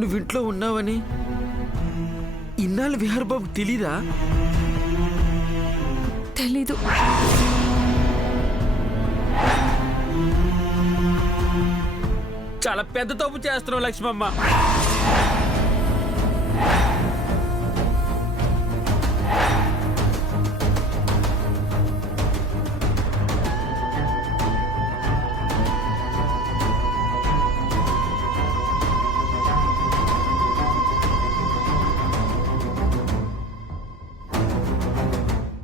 నువ్వు ఇంట్లో ఉన్నావని ఇన్నాళ్ళు విహార్ బాబుకి తెలీదా? తెలీదు. చాలా పెద్ద తప్పు చేస్తున్నావు లక్ష్మమ్మ.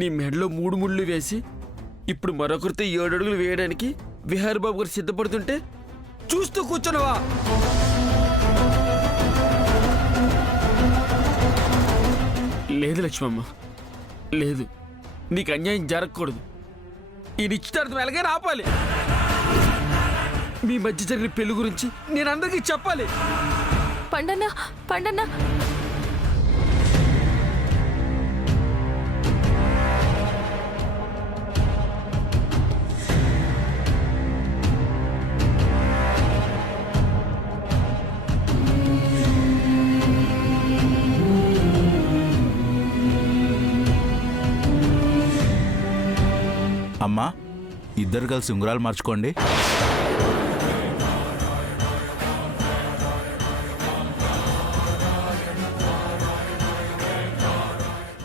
నీ మెడలో 3 ముళ్ళు వేసి ఇప్పుడు మరొకరితో 7 అడుగులు వేయడానికి విహార్ బాబు గారు సిద్ధపడుతుంటే చూస్తూ కూర్చున్నావా? లేదు లక్ష్మమ్మ, లేదు. నీకు అన్యాయం జరగకూడదు. ఈ నిశ్చితార్థం ఎలాగైనా ఆపాలి. మీ మధ్య జరిగిన పెళ్లి గురించి నేను అందరికీ చెప్పాలి. పండన్న పండన్న అమ్మా, ఇద్దరు కలిసి ఉంగరాలు మార్చుకోండి.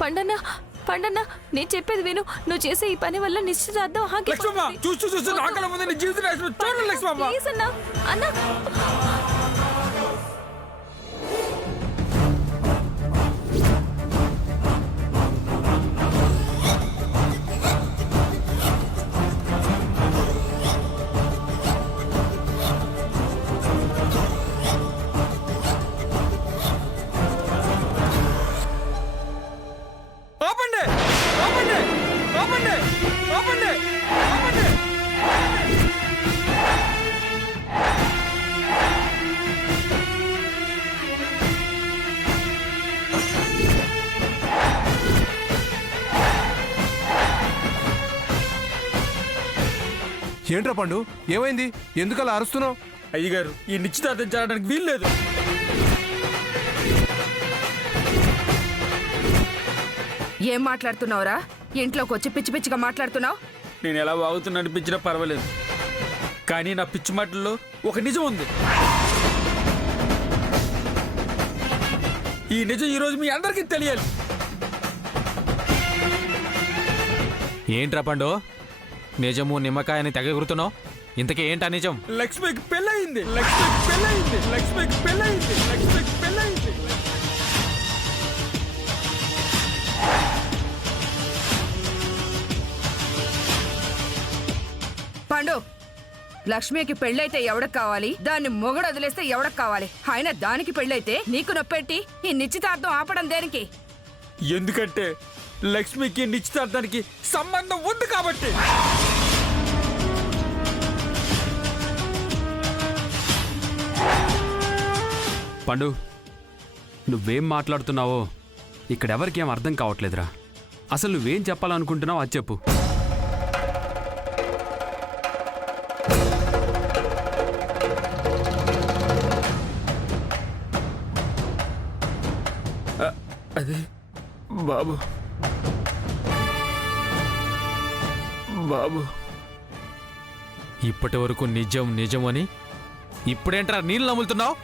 పండన్న పండన్న నేను చెప్పేది విను. నువ్వు చేసే ఈ పని వల్ల నిశ్చితార్థం అన్నా. అన్నా ఏంట్రా పండు, ఏమైంది? ఎందుకలా అరుస్తున్నావు? అయ్యగారు, ఈ నిశ్చితార్థం జరగడానికి వీల్లేదు. ఏం మాట్లాడుతున్నావురా? ఇంట్లోకి వచ్చి పిచ్చి పిచ్చిగా మాట్లాడుతున్నావు. నేను ఎలా వాగుతున్నా అనిపించినా పర్వాలేదు, కానీ నా పిచ్చి మాటల్లో ఒక నిజం ఉంది. ఈ నిజం ఈరోజు మీ అందరికీ తెలియాలి. ఏంట్రా పండు, నిజము నిమ్మకాయని తెగగురుతున్నావు? ఇంతకీ ఏంటా నిజం? లక్ష్మికి పెళ్ళయింది. లక్ష్మికి పెళ్ళయింది. లక్ష్మికి పెళ్ళయింది. లక్ష్మికి పెళ్ళయింది. పండు, లక్ష్మికి పెళ్ళైతే ఎవడకు కావాలి? దాన్ని మొగుడు వదిలేస్తే ఎవడకు కావాలి? ఆయన దానికి పెళ్ళైతే నీకు నొప్పెట్టి ఈ నిశ్చితార్థం ఆపడం దేనికి? ఎందుకంటే లక్ష్మికి నిశ్చితార్థానికి సంబంధం ఉంది కాబట్టి. పండు, నువ్వేం మాట్లాడుతున్నావో ఇక్కడెవరికేం అర్థం కావట్లేదురా. అసలు నువ్వేం చెప్పాలనుకుంటున్నావు అది చెప్పు. అదే బాబు, బాబు, ఇప్పటి వరకు నిజం నిజం అని ఇప్పుడేంట్రా నీళ్ళు నమ్ములుతున్నావు?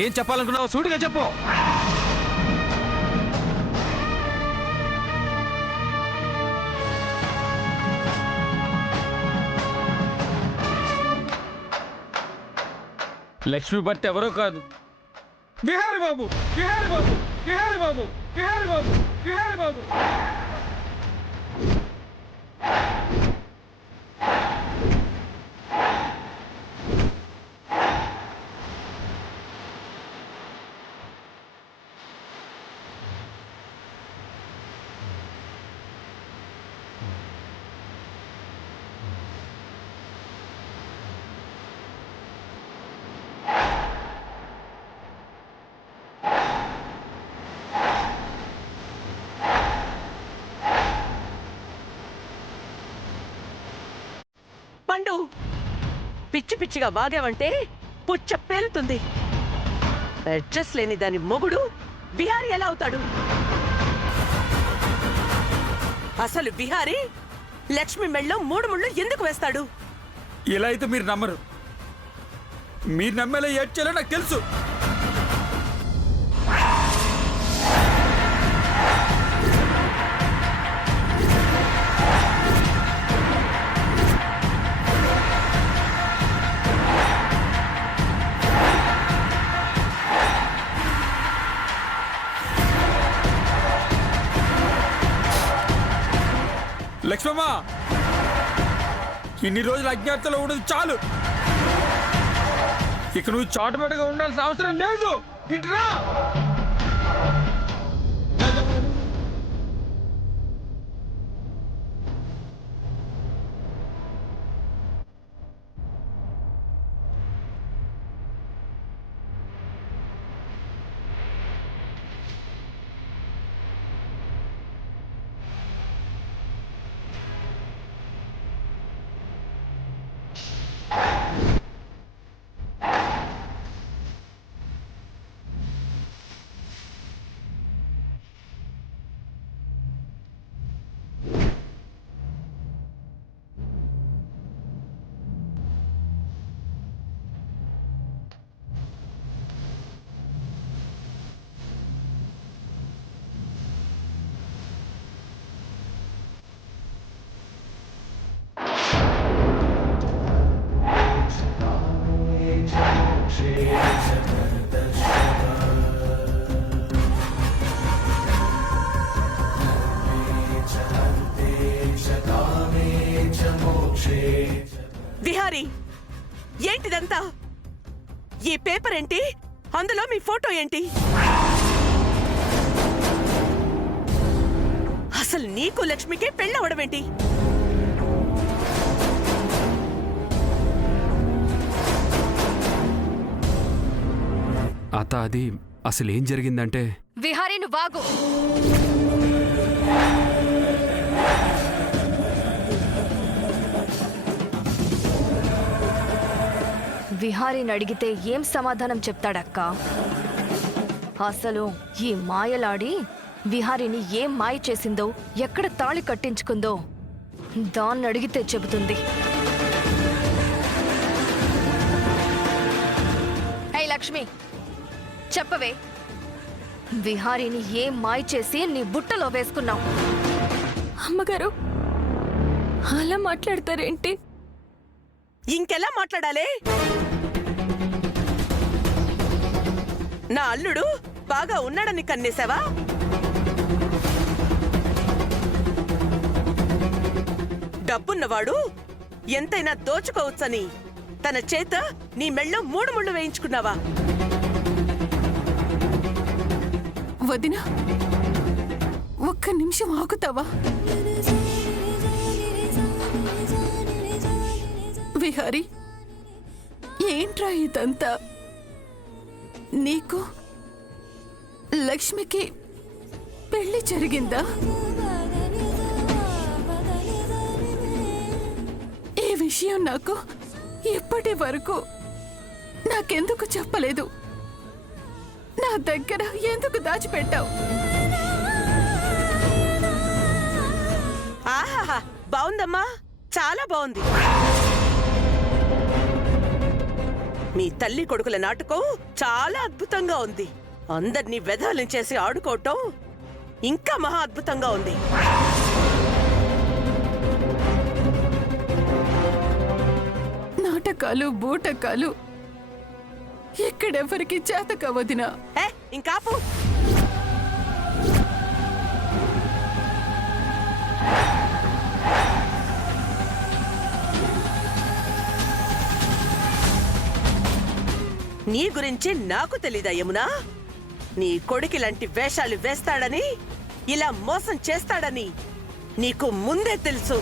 ఏం చెప్పాలనుకున్నావు సూటిగా చెప్పు. లక్ష్మి భర్త ఎవరో కాదు, విహారి బాబు. విహారి బాబు, విహారి బాబు, విహారి బాబు, విహారి బాబు. పండు, పిచ్చి పిచ్చిగా వాగావంటే పుచ్చ పేలుతుంది. అడ్రస్ లేని దాని మొగుడు బిహారీ ఎలా అవుతాడు? అసలు బిహారీ లక్ష్మి మెళ్ళలో 3 ముళ్ళు ఎందుకు వేస్తాడు? ఇలా అయితే మీరు నమ్మరు. మీరు నమ్మేలా ఏడ్చేలా నాకు తెలుసు. లక్ష్మమ్మ, ఇన్ని రోజులు అజ్ఞాతలో ఉండదు చాలు. ఇక నువ్వు చాటుమాటుగా ఉండాల్సిన అవసరం లేదు. ఇట్రా. బిహారీ, ఏంటిదంతా? ఈ పేపర్ ఏంటి? అందులో మీ ఫోటో ఏంటి? అసలు నీకు లక్ష్మికి పెళ్ళవడమేంటి? అత్త, అది అసలు ఏం జరిగిందంటే విహారీ నువ్వు వాగు. విహారీని అడిగితే ఏం సమాధానం చెప్తాడక్క? అసలు ఈ మాయలాడి విహారీని ఏం మాయ చేసిందో, ఎక్కడ తాళి కట్టించుకుందో దాన్ని అడిగితే చెబుతుంది. హే లక్ష్మి, చెప్పవే, విహారీని ఏం మాయ చేసి నీ బుట్టలో వేసుకున్నావు? అమ్మగారు అలా మాట్లాడతారేంటి? ఇంకెలా మాట్లాడాలి? నా అల్లుడు బాగా ఉన్నాడని కన్నేశావా? డబ్బున్నవాడు ఎంతైనా దోచుకోవచ్చని తన చేత నీ మెళ్ళో 3 ముళ్ళు వేయించుకున్నావా? వదినా, ఒక్క నిమిషం ఆగుతావా? విహారీ, ఏంట్రా ఇదంతా? నీకు లక్ష్మికి పెళ్లి జరిగిందా? ఈ విషయం నాకు ఇప్పటి వరకు నాకెందుకు చెప్పలేదు? నా దగ్గర ఎందుకు దాచిపెట్టావు? ఆహాహా, బావుందమ్మా, చాలా బావుంది. మీ తల్లి కొడుకుల నాటకం చాలా అద్భుతంగా ఉంది. అందర్నీ వెధవలం చేసి ఆడుకోవటం ఇంకా మహా అద్భుతంగా ఉంది. నాటకాలు బూటకాలు ఎక్కడెవరికి చేతక వదినా. ఇంకాపు. నీ గురించి నాకు తెలీదా యమునా? నీ కొడుకి లాంటి వేషాలు వేస్తాడని, ఇలా మోసం చేస్తాడని నీకు ముందే తెలుసు.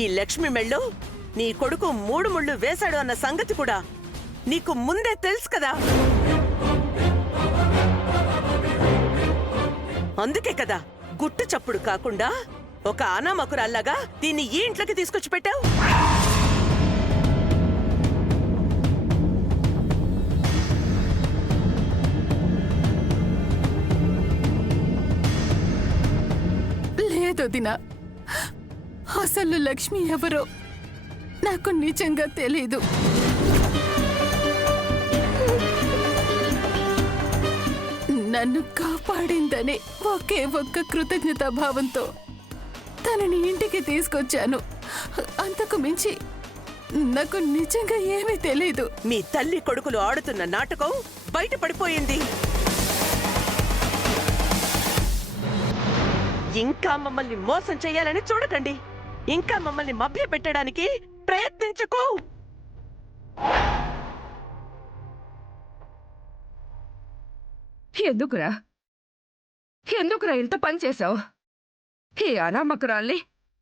ఈ లక్ష్మి మెళ్ళు నీ కొడుకు 3 ముళ్ళు వేశాడు అన్న సంగతి కూడా నీకు ముందే తెలుసు కదా. అందుకే కదా గుట్టు చప్పుడు కాకుండా ఒక అనామకురాల్లాగా దీన్ని ఈ ఇంట్లోకి తీసుకొచ్చి పెట్టావు. లేదొదిన. అసలు లక్ష్మి ఎవరో నాకు నిజంగా తెలీదు. నన్ను కాపాడిందని ఒకే ఒక్క కృతజ్ఞతా భావంతో తనని ఇంటికి తీసుకొచ్చాను. అంతకు మించి నాకు నిజంగా ఏమీ తెలీదు. మీ తల్లి కొడుకులు ఆడుతున్న నాటకం బయటపడిపోయింది. ఇంకా మమ్మల్ని మోసం చేయాలని చూడకండి. ఇంకా మమ్మల్ని మభ్య పెట్టడానికి ప్రయత్నించకు. ఎందుకురా ఇంత పని చేసావు? ఈ అనామకురాల్ని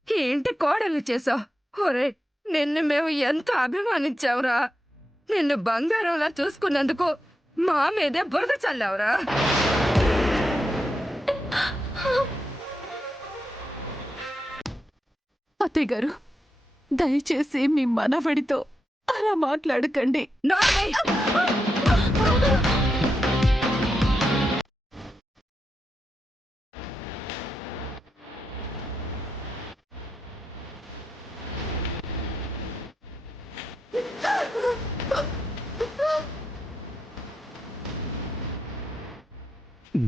ఈ ఇంటి కోడల్ని చేసావు. ఒరే, నిన్ను మేము ఎంత అభిమానించావురా. నిన్ను బంగారంలా చూసుకున్నందుకు మా మీదే బురద చల్లావురా. అత్తయ్య గారు, దయచేసి మీ మనవడితో అలా మాట్లాడకండి. నోర్మై!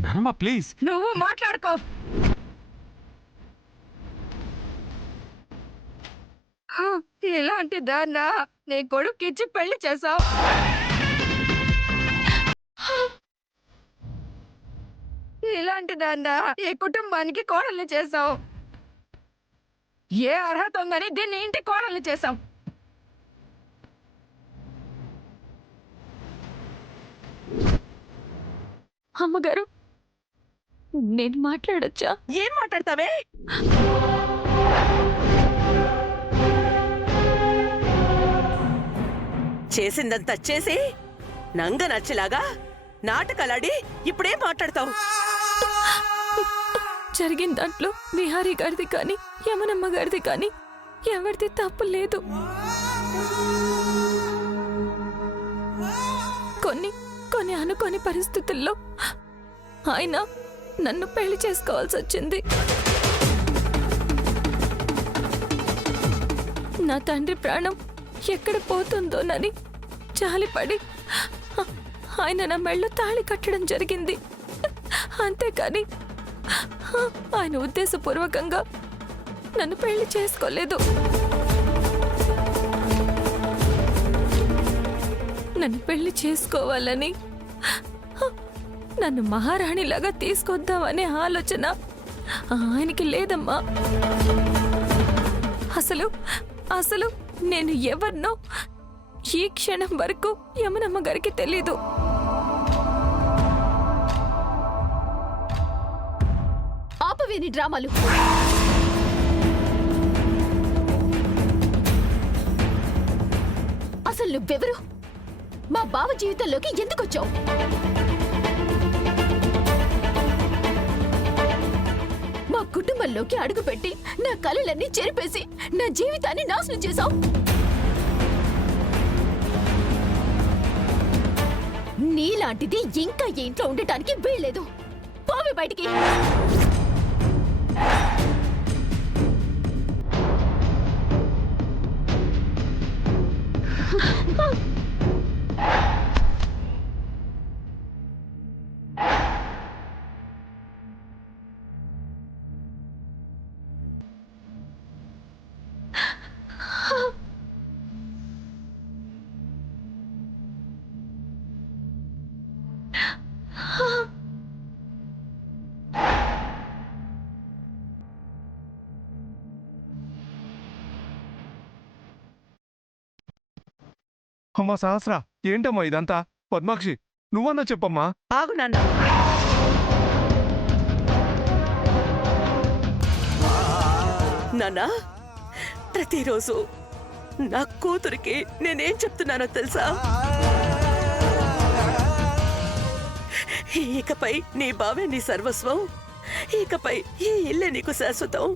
నానమ్మ ప్లీజ్. నువ్వు మాట్లాడుకో. ఇలాంటి దాన్నా నీ కొడుక్కిచ్చి పెళ్లి చేసావు. ఇలాంటి దాన్నా ఈ కుటుంబానికి కోడల్ని చేసావు. ఏ అర్హత ఉందని దీన్ని ఇంటి కోడల్ని చేసావు. అమ్మగారు, నేను మాట్లాడొచ్చా? ఏం మాట్లాడతావే? చేసిందంతా చేసి నంగ నచ్చిలాగా నాటకాలాడి ఇప్పుడేం మాట్లాడతావు? జరిగిన దాంట్లో విహారీ గారిది కానీ యమునమ్మ గారిది కానీ ఎవరిది తప్పు లేదు. కొన్ని అనుకోని పరిస్థితుల్లో ఆయన నన్ను పెళ్లి చేసుకోవాల్సి వచ్చింది. నా తండ్రి ప్రాణం ఎక్కడ పోతుందోనని జాలిపడి ఆయన నా మెళ్ళో తాళి కట్టడం జరిగింది. అంతేకాని ఆయన ఉద్దేశపూర్వకంగా నన్ను పెళ్లి చేసుకోలేదు. నన్ను పెళ్లి చేసుకోవాలని, నన్ను మహారాణిలాగా తీసుకొద్దామనే ఆలోచన ఆయనకి లేదమ్మా. అసలు నేను ఎవరినో ఈ క్షణం వరకు యమునమ్మ గారికి తెలీదు. ఆపవేని డ్రామాలు. అసలు నువ్వెవరు? మా బావ జీవితంలోకి ఎందుకొచ్చావు? మా కుటుంబంలోకి అడుగుపెట్టి నా కలలన్నీ చెరిపేసి నా జీవితాన్ని నాశనం చేశావు. నీలాంటిది ఇంకా ఈ ఇంట్లో ఉండటానికి వీల్లేదు. పోవే బయటికి. అమ్మా సహస్ర, ఏంటమ్మా ఇదంతా? పద్మాక్షి, నువ్వన్నా చెప్పమ్మా. ఆగు నాన్న. నాన్న, ప్రతిరోజు నా కూతురికి నేనేం చెప్తున్నానో తెలుసా? ఇకపై నీ బావే నీ సర్వస్వం. ఇకపై ఈ ఇల్లే నీకు శాశ్వతం.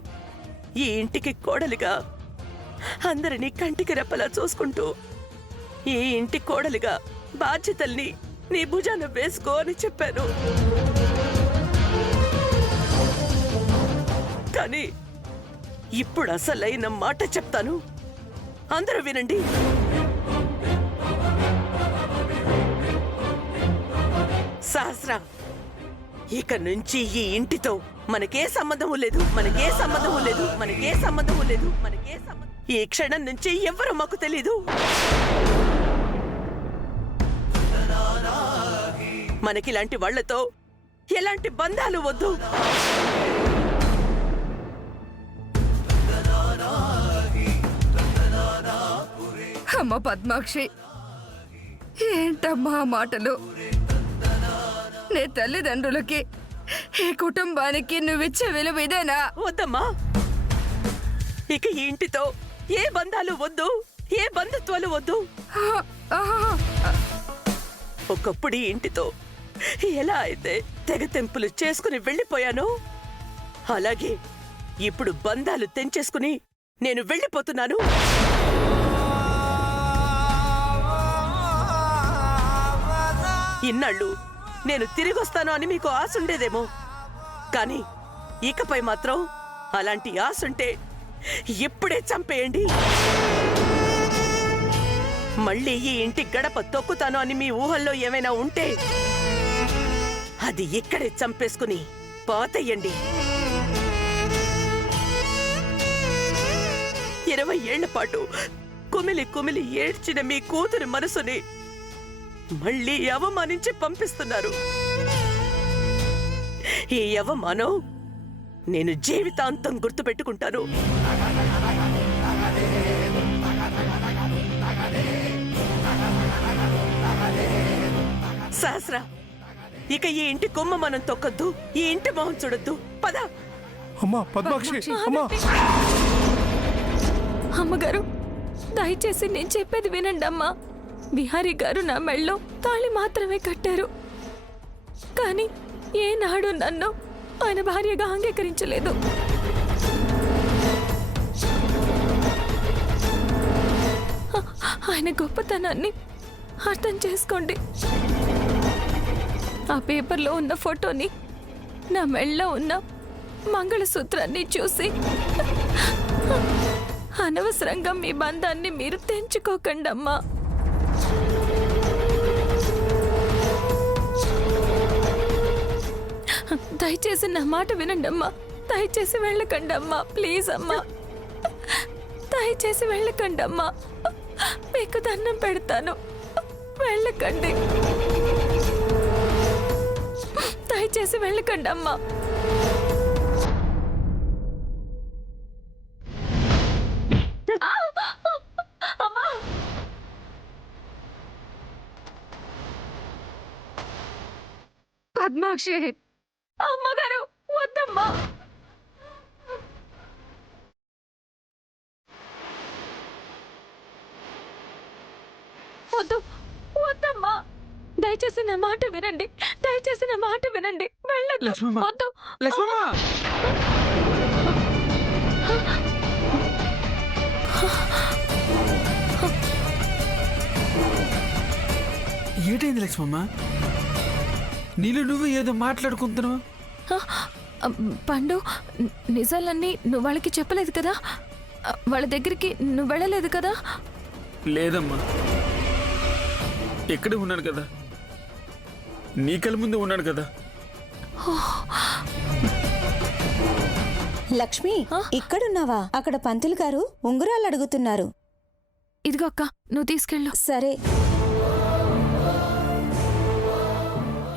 ఈ ఇంటికి కోడలిగా అందరినీ కంటికి రెప్పలా చూసుకుంటూ ఈ ఇంటి కోడలిగా బాధ్యతల్ని నీ భుజాన వేసుకో అని చెప్పాను. కానీ ఇప్పుడు అసలైన మాట చెప్తాను, అందరూ వినండి. సహస్ర, ఇక నుంచి ఈ ఇంటితో మనకే సంబంధము లేదు, మనకే సంబంధము లేదు, మనకే సంబంధము లేదు, మనకే సంబంధం. ఈ క్షణం నుంచి ఎవ్వరూ మాకు తెలీదు. మనకిలాంటి వాళ్లతో ఎలాంటి బంధాలు వద్దు. అమ్మ పద్మాక్షి, ఏంటమ్మా ఆ మాటలు? నీ తల్లిదండ్రులకి, ఈ కుటుంబానికి నువ్విచ్చే విలువ ఇదేనా? వద్దమ్మా, ఇక ఈ ఇంటితో ఏ బంధాలు వద్దు, ఏ బంధుత్వాలు వద్దు. ఒకప్పుడు ఈ ఇంటితో ఎలా అయితే తెగతెంపులు చేసుకుని వెళ్ళిపోయానో అలాగే ఇప్పుడు బంధాలు తెంచేసుకుని నేను వెళ్ళిపోతున్నాను. ఇన్నాళ్ళు నేను తిరిగొస్తాను అని మీకు ఆశ ఉండేదేమో, కానీ ఇకపై మాత్రం అలాంటి ఆశుంటే ఇప్పుడే చంపేయండి. మళ్ళీ ఈ ఇంటి గడప తొక్కుతాను అని మీ ఊహల్లో ఏమైనా ఉంటే అది ఇక్కడే చంపేసుకుని పాతేయండి. 20 ఏళ్ల పాటు కుమిలి కుమిలి ఏడ్చిన మీ కూతురి మనసుని మళ్ళీ అవమానించి పంపిస్తున్నారు. ఈ అవమానం నేను జీవితాంతం గుర్తుపెట్టుకుంటాను. సహస్ర, ఇక ఈ ఇంటి కొమ్మ మనం తొక్కద్దు, ఈ ఇంటి మొహం చూడొద్దు. పద. అమ్మా పద్మాక్షి, అమ్మా. అమ్మగారు, దయచేసి నేను చెప్పేది వినండి అమ్మా. బిహారీ గారు నా మెళ్ళో తాళి మాత్రమే కట్టారు, కానీ ఏనాడు నన్ను ఆయన భార్యగా అంగీకరించలేదు. ఆయన గొప్పతనాన్ని అర్థం చేసుకోండి. ఆ పేపర్లో ఉన్న ఫోటోని, నా మెళ్ళలో ఉన్న మంగళసూత్రాన్ని చూసి అనవసరంగా మీ బంధాన్ని మీరు తెంచుకోకండి అమ్మా. దయచేసి నా మాట వినండి అమ్మా. దయచేసి వెళ్ళకండి అమ్మా, ప్లీజ్ అమ్మా. దయచేసి వెళ్ళకండి అమ్మా, మీకు దండం పెడతాను, వెళ్ళకండి. దయచేసి వెళ్ళకండి అమ్మా. పద్మాక్షి, అమ్మగారు వద్దమ్మా. వద్దు, వద్దమ్మా. దయచేసి నా మాట వినండి, దయచేసి నా మాట వినండి. వెళ్ళండి. లక్ష్మమ్మ. వద్దు. లక్ష్మమ్మ. ఏంటైంది లక్ష్మమ్మ? నీళ్ళు నువ్వు ఏదో మాట్లాడుకుంటున్నావు. పండు, నిజాలన్నీ నువ్వు వాళ్ళకి చెప్పలేదు కదా? వాళ్ళ దగ్గరికి నువ్వు వెళ్ళలేదు కదా? లేదమ్మా, ఎక్కడే ఉన్నాను కదా, నీ కళ్ళ ముందు ఉన్నాను కదా. లక్ష్మి, ఇక్కడున్నావా? అక్కడ పంతులు గారు ఉంగరాలు అడుగుతున్నారు. ఇదిగో అక్క, నువ్వు తీసుకెళ్ళు. సరే.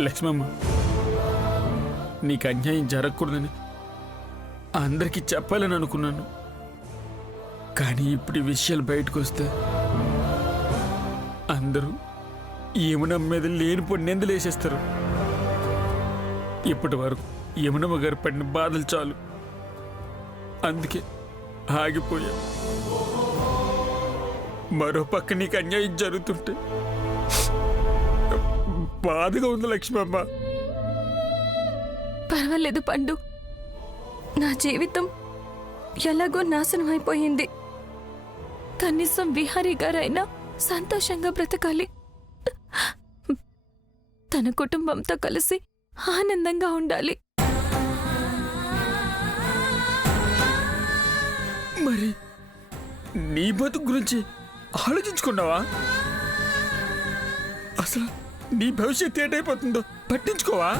లక్ష్మమ్మ, నీకు అన్యాయం జరగకూడదని అందరికీ చెప్పాలని అనుకున్నాను, కానీ ఇప్పుడు ఈ విషయాలు బయటకు వస్తే అందరూ యమునమ్మ మీద లేనిపోయి నిందలు వేసేస్తారు. ఇప్పటి వరకు యమునమ్మ గారు పడిన బాధలు చాలు, అందుకే ఆగిపోయా. మరో పక్క నీకు అన్యాయం జరుగుతుంటే బాధగా ఉంది లక్ష్మమ్మ. పర్వాలేదు పండు, నా జీవితం ఎలాగో నాశనం అయిపోయింది. కనీసం విహారీ గారైనా సంతోషంగా బ్రతకాలి, తన కుటుంబంతో కలిసి ఆనందంగా ఉండాలి. మరి నీ బతుకు గురించి ఆలోచించుకున్నావా? అసలు నీ భవిష్యత్తు ఏంటైపోతుందో పట్టించుకోవా?